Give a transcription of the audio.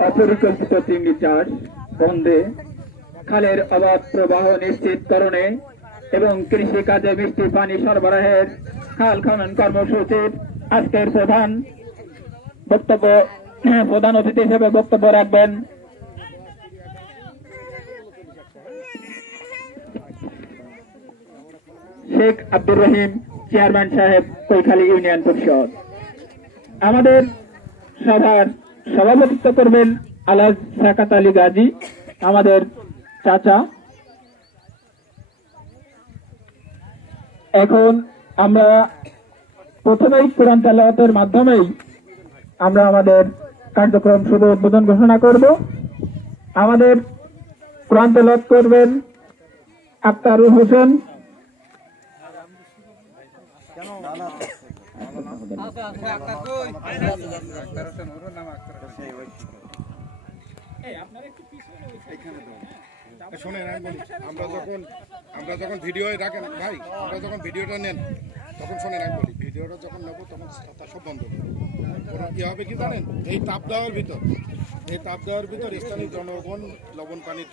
অপরিকল্পিত চিংড়ি চাষ বন্ধে খালের অবাধ প্রবাহ নিশ্চিতকরণে এবং কৃষি কাজে মিষ্টি পানি সরবরাহের খাল খনন কর্মসূচির আজকের প্রধান বক্তব্য, প্রধান অতিথি হিসেবে বক্তব্য রাখবেন। শেখ আব্দুর রহিম, চেয়ারম্যান সাহেব কৈখালী ইউনিয়ন পরিষদ। আমাদের সভার সভাপতিত্ব করবেন আলাজ সাকাত আলী গাজী, আমাদের চাচা। এখন আমরা প্রথমেই কোরআন তেলাওয়াতের মাধ্যমেই আমরা আমাদের কার্যক্রম শুধু উদ্বোধন ঘোষণা করব। আমাদের কোরআন তেলাওয়াত করবেন আক্তারুল হোসেন। শোনেন আমরা যখন আমরা যখন ভিডিও রাখেন ভাই আমরা যখন ভিডিওটা নেন তখন শোনেন আমি বলি ভিডিওটা যখন নেব তখন কথা সব বন্ধ করব। ওরা কি হবে কি জানেন? এই তাপ দেওয়ার ভিতর। এই তাপ দেওয়ার ভিতর স্থানীয় জনগণ লবণ পানির